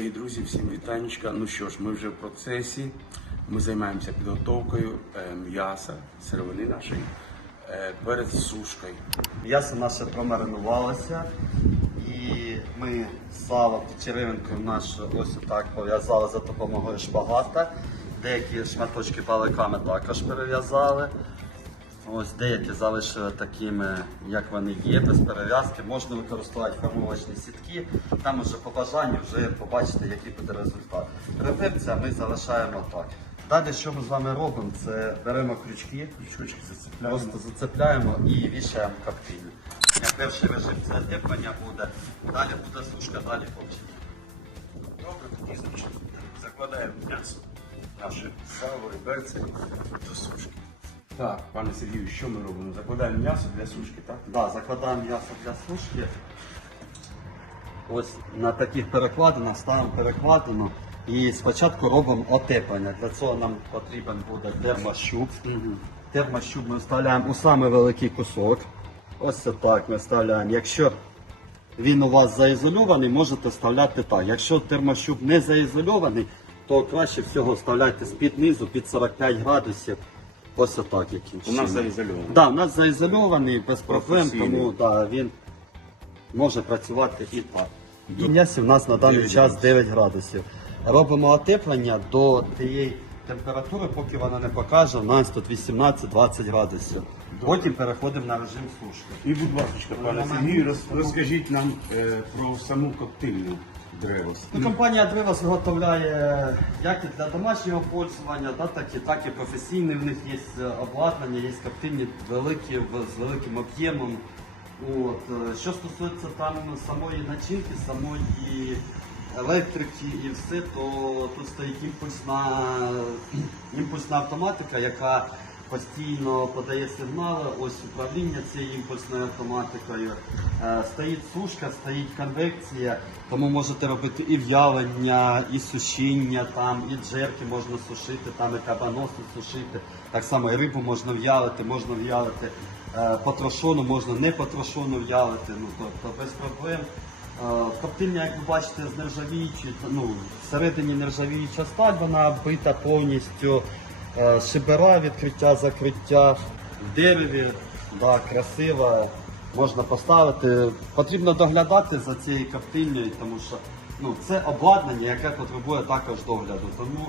Дорогі друзі, всім вітанечка. Ну що ж, ми вже в процесі. Ми займаємося підготовкою е, м'яса, сировини нашої е, перед сушкою. М'ясо наше промаринувалося, і ми сало черевинкою наш ось отак пов'язали за допомогою шпагата. Деякі шматочки паликами також перев'язали. Ось деякі залишили такими, як вони є, без перев'язки. Можна використовувати формовочні сітки. Там уже по бажанню вже побачите, який буде результат. Реберця ми залишаємо так. Далі, що ми з вами робимо, це беремо крючки, Крючочки зацепляємо. Просто зацепляємо і вішаємо коптильню. Перший режим це теплення буде, далі буде сушка, далі копчення. Добре, тоді закладаємо м'ясо, сало і берці. Так, пане Сергію, що ми робимо? Закладаємо м'ясо для сушки, так? Да, закладаємо м'ясо для сушки. Ось на таких перекладинах ставимо перекладину. І спочатку робимо отеплення. Для цього нам потрібен буде термощуп. Термощуп ми вставляємо у самий великий кусок. Ось це так ми вставляємо. Якщо він у вас заізольований, можете вставляти так. Якщо термощуп не заізольований, то краще всього вставляйте з-під низу під 45 градусів. Ось отак яким У нас чином. заізольовано. Да, у нас заізольований без проблем, Професійний. тому да, він може працювати і так. І м'ясі у нас на даний 9 час 9 градусів. Робимо отеплення до тієї температури, поки вона не покаже, на 118-20 градусів. Потім переходимо на режим сушки. І, будь ласка, пане Сергію, роз- розкажіть нам е, про саму коктильну древо. Ну, компанія Древос виготовляє як і для домашнього пользування, да, так, і, так і професійне. В них є е, обладнання, є коптильні великі з великим об'ємом. От, е, що стосується там самої начинки, самої електрики і все, то тут стоїть імпульсна, імпульсна автоматика, яка постійно подає сигнали. Ось управління цією імпульсною автоматикою. Е, Стоїть сушка, стоїть конвекція, тому можете робити і в'ялення, і сушіння, там, і джерки можна сушити, там і кабаноси сушити. Так само і рибу можна в'ялити, можна в'ялити е, потрошону, можна не потрошону в'ялити, ну, тобто без проблем. Е, Коптильня, як ви бачите, з нержавіючої, ну, всередині нержавіюча сталь, вона бита повністю. Е, Шибера, відкриття, закриття в дереві, да, красива, можна поставити. Потрібно доглядати за цією коптильнею, тому що ну, це обладнання, яке потребує також догляду. Тому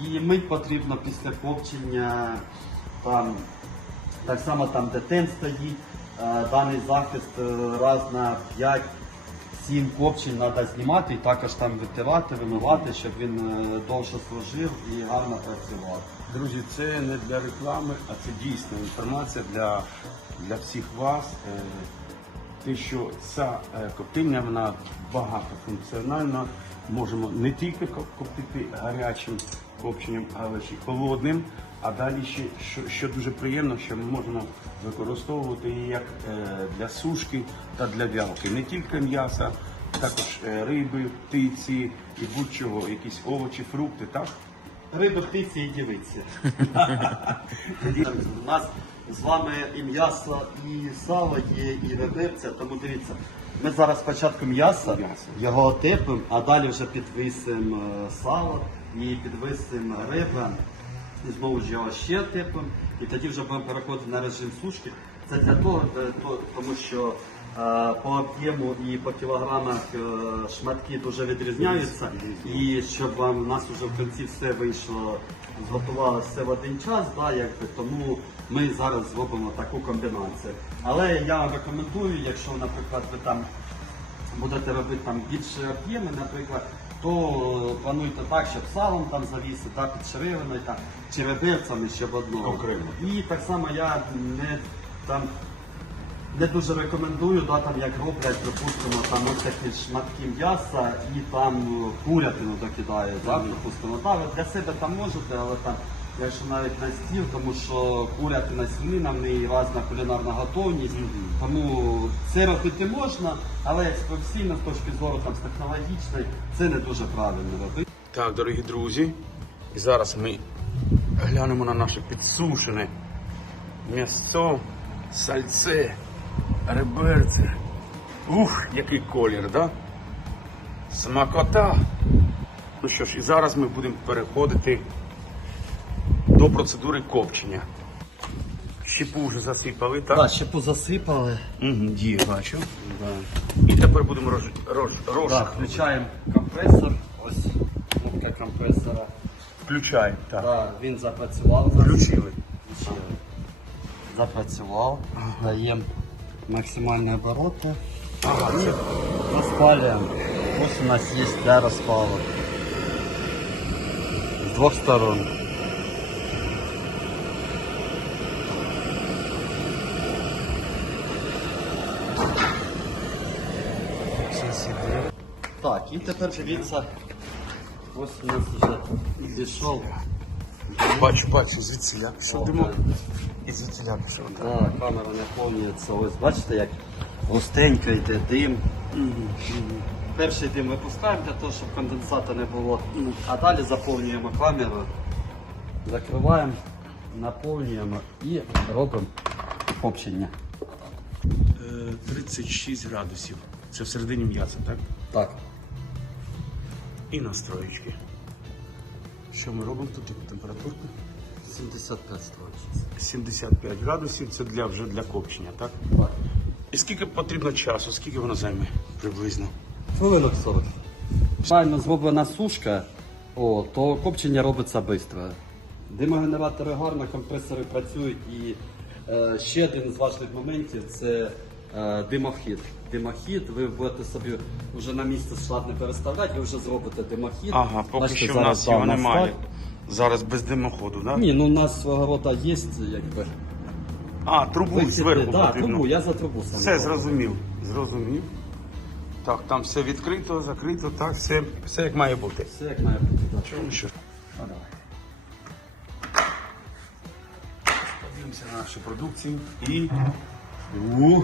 її мить потрібно після копчення. Там, так само там, де тен стоїть, е, даний захист е, раз на 5 Сім копчин треба знімати і також там витирати, вимивати, щоб він довше служив і гарно працював. Друзі, це не для реклами, а це дійсна інформація для, для всіх вас. Е, Те, що ця е, коптильня вона багатофункціональна. Можемо не тільки коптити гарячим копченням, але ще й холодним. А далі ще що, що дуже приємно, що ми можемо використовувати її як е, для сушки та для вялки. Не тільки м'яса, також риби, птиці і будь-чого, якісь овочі, фрукти, так? Риби, птиці і дівиці. У нас з вами і м'ясо, і сало є, і реберця, тому дивіться. Ми зараз спочатку м'ясо, його отепимо, а далі вже підвисимо е, сало і підвисимо риба. І знову ж його ще отепимо. І тоді вже будемо переходити на режим сушки. Це для того, для того- тому що по об'єму і по кілограмах е, шматки дуже відрізняються. І щоб вам у нас вже в кінці все вийшло, зготувалося все в один час, да, якби, тому ми зараз зробимо таку комбінацію. Але я вам рекомендую, якщо, наприклад, ви там будете робити там більше об'єми, наприклад, то плануйте так, щоб салом там завісити, так, під черевиною, чи реберцями, щоб одного. Окремо. І так само я не там не дуже рекомендую, да, там, як роблять, припустимо, там ось такі шматки м'яса і там е, курятину докидають, да, припустимо. Да, ви для себе там можете, але там, якщо навіть на стіл, тому що курятина свинина, в неї різна кулінарна готовність, тому це робити можна, але з з точки зору там, з технологічної, це не дуже правильно робити. Так, дорогі друзі, і зараз ми глянемо на наше підсушене м'ясо, сальце, реберце. Ух, який колір, да? Смакота. Ну що ж, і зараз ми будемо переходити до процедури копчення. Щепу вже засипали, так? Так, щепу засипали. Угу, діє, бачу. Да. І тепер будемо роз, роз, роз, Так, включаємо компресор. Ось кнопка компресора. включаємо. Так. Так, він запрацював. Включили. Включили. Запрацював. Даємо максимальні обороти. Ага, це Розпалюємо. Ось у нас є для розпалу. З двох сторон. Так, і тепер дивіться. Ось у нас вже пішов. бачу, бачу, звідсіля пішов О, димок. І звідсіля пішов. Так. Камера наповнюється. Ось бачите, як густенько йде дим. Перший дим випускаємо для того, щоб конденсата не було. А далі заповнюємо камеру, закриваємо, наповнюємо і робимо копчення. Е, 36 градусів. Це всередині м'яса, так? Так. І настроєчки. Що ми робимо тут? Температурка? 75 строчок. 75 градусів, це для, вже для копчення, так? Так. І скільки потрібно часу, скільки воно займе приблизно? Хвилинок 40. Правильно зроблена сушка, о, то копчення робиться швидко. Димогенератори гарно, компресори працюють і е, ще один з важливих моментів це е, димохід. Димохід, ви будете собі вже на місце шла не переставляти, ви вже зробите димохід. Ага, поки Бачите, що в зараз, нас да, його у нас немає. так. Зараз без димоходу, так? Ні, ну у нас свого рода є, якби. А, трубу вихід, зверху да, потрібно. трубу, я за трубу саме. Все зрозумів. Зрозумів. Так, там все відкрито, закрито, так, все, все як має бути. Все як має бути. так. Ну що? А, давай. Подивимося на нашу продукцію і. У.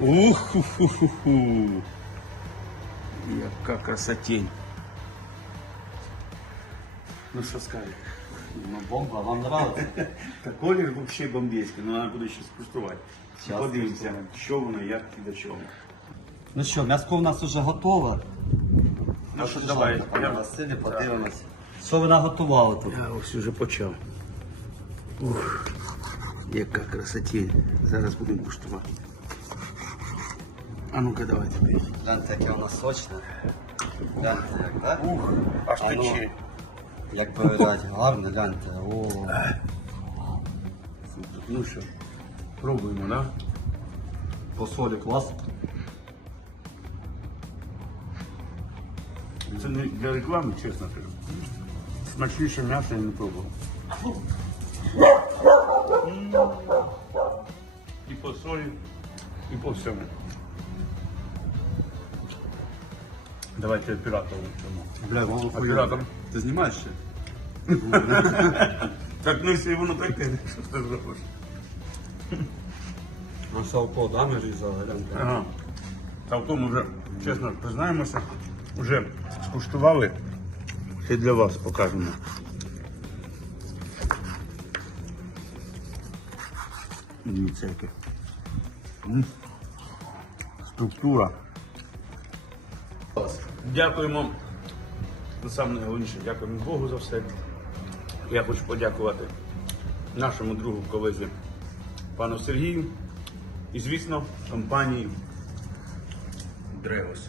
Уху-ху-ху-ху. Яка красотень. Ну що скажете? Ну, бомба, вам нравиться? Та колір взагалі бомбейський, але треба буде ще скуштувати. Щас Подивимося, скуштуємо. що воно, як і до чого. Ну що, м'яско в нас вже готове. Ну що, давай. Пане Василі, подивимося. Що ви наготували тут? Я ось уже почав. Ух, яка красотень. Зараз будемо куштувати. А ну-ка давайте. Гляньте, яке воно сочне. Гляньте, як, так? Ух, аж А ну. тече. Як передать, гарно, гляньте. О, Ну що, пробуємо, да? по солі клас. Це не для реклами, чесно кажу. Смачніше м'ясо я не пробував. М. І по солі, і по всьому. Давайте оператору дамо. Бля, воно Оператор. Ти знімаєш ще? Так, ну якщо воно таке, що ти зробиш? Ну, салко, да, ми різали, гляньте. Ага. Та в тому вже, чесно признаємося, вже скуштували. Ще для вас покажемо. Дивіться яке. М. Структура. Дякуємо. Ну, Саме найголовніше, дякуємо Богу за все. Я хочу подякувати нашому другу колезі пану Сергію і, звісно, компанії Дрегос.